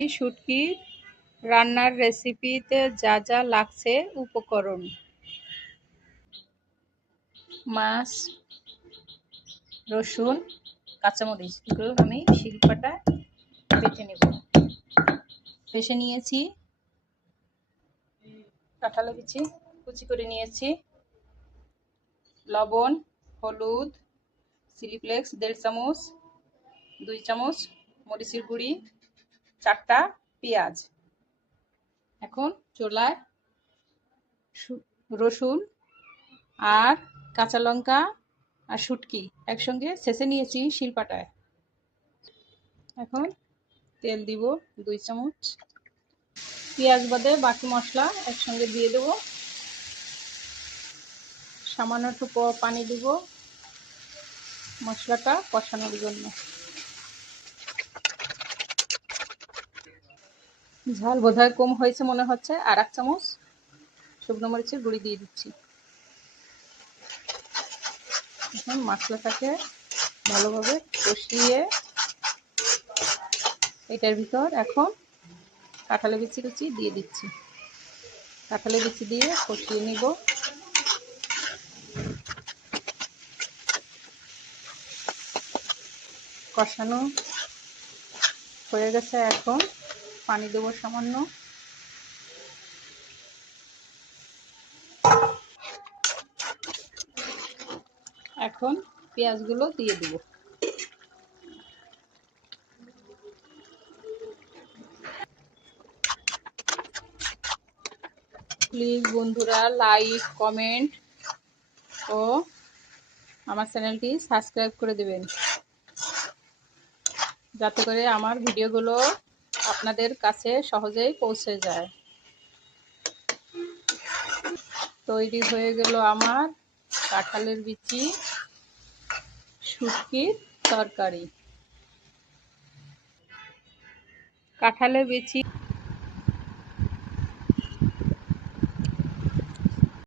শুটকি রান্নার রেসিপিতে যা যা লাগছে উপকরণ: মাছ, রসুন, কাঁচামরিচ এগুলো আমি শিলপাটায় বেটে নেব। বেছে নিয়েছি কাঁঠালের বিচি কুচি করে নিয়েছি, লবণ, হলুদ, চিলি ফ্লেক্স 1.5 চামচ, 2 চামচ মরিচের গুঁড়ি, 4টা পেঁয়াজ। এখন চুলায় রসুন আর কাঁচা লঙ্কা আর শুটকি একসঙ্গে ছেঁচে নিয়েছি শিলপাটায়। এখন তেল দিব 2 চামচ, পেঁয়াজ বাদে বাকি মশলা একসঙ্গে দিয়ে দেব। সামান্য একটু পানি দিব মশলাটা কষানোর জন্য। ঝাল বোধহয় কম হয়েছে মনে হচ্ছে, আর 1 চামচ শুকনো মরিচের গুঁড়ি দিয়ে দিচ্ছি। এখন মশলাটাকে ভালোভাবে কষিয়ে এটার ভিতর এখন কাঁঠালের বিচি কুচি দিয়ে দিচ্ছি। কাঁঠালের বিচি দিয়ে কষিয়ে নিব। কষানো হয়ে গেছে, এখন পানি দেবো সামান্য। এখন পেঁয়াজগুলো দিয়ে দেব। প্লিজ বন্ধুরা লাইক, কমেন্ট ও আমার চ্যানেলটি সাবস্ক্রাইব করে দেবেন, যাতে করে আমার ভিডিওগুলো আপনাদের কাছে সহজেই পৌঁছে যায়। তৈরি হয়ে গেল আমার কাঁঠালের বিচি শুটকির তরকারি। কাঁঠালের বিচি